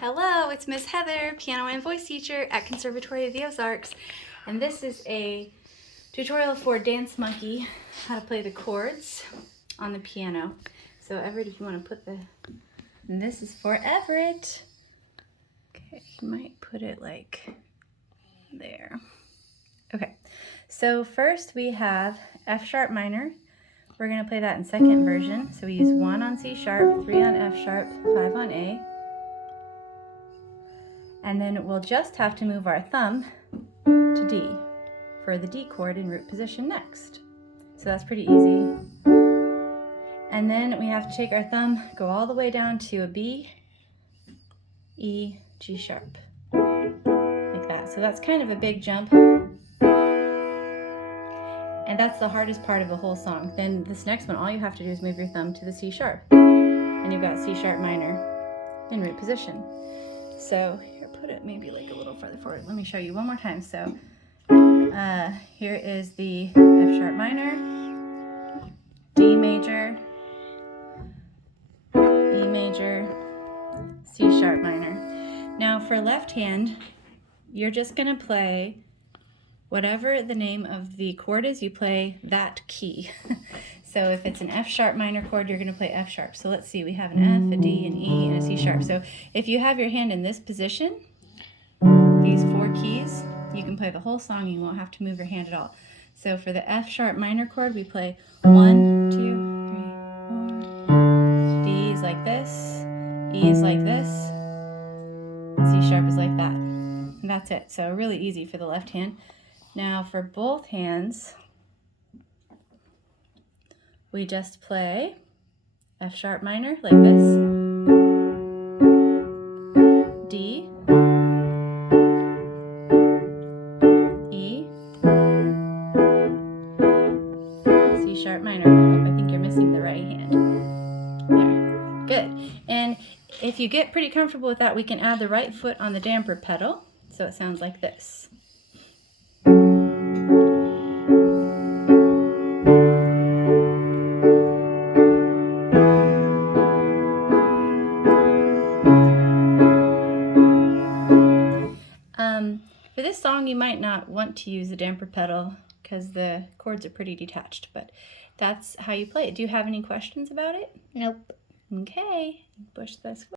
Hello, it's Miss Heather, piano and voice teacher at Conservatory of the Ozarks, and this is a tutorial for Dance Monkey, how to play the chords on the piano. So Everett, if you want to put and this is for Everett. Okay, you might put it like there. Okay, so first we have F sharp minor. We're going to play that in second version. So we use 1 on C sharp, 3 on F sharp, 5 on A. And then we'll just have to move our thumb to D for the D chord in root position next. So that's pretty easy. And then we have to take our thumb, go all the way down to a B, E, G sharp, like that. So that's kind of a big jump. And that's the hardest part of the whole song. Then this next one, all you have to do is move your thumb to the C sharp. And you've got C sharp minor in root position. So here, put it maybe like a little farther forward. Let me show you one more time. So here is the F sharp minor, D major, E major, C sharp minor. Now for left hand, you're just gonna play whatever the name of the chord is, you play that key. So if it's an F sharp minor chord, you're going to play F sharp. So let's see, we have an F, a D, an E, and a C sharp. So if you have your hand in this position, these 4 keys, you can play the whole song. You won't have to move your hand at all. So for the F sharp minor chord, we play 1, 2, 3, 4. D is like this, E is like this, and C sharp is like that. And that's it. So really easy for the left hand. Now for both hands, we just play F sharp minor like this, D, E, C sharp minor. Oh, I think you're missing the right hand. There, good. And if you get pretty comfortable with that, we can add the right foot on the damper pedal, so it sounds like this. For this song, you might not want to use the damper pedal because the chords are pretty detached, but that's how you play it. Do you have any questions about it? Nope. Okay, push this.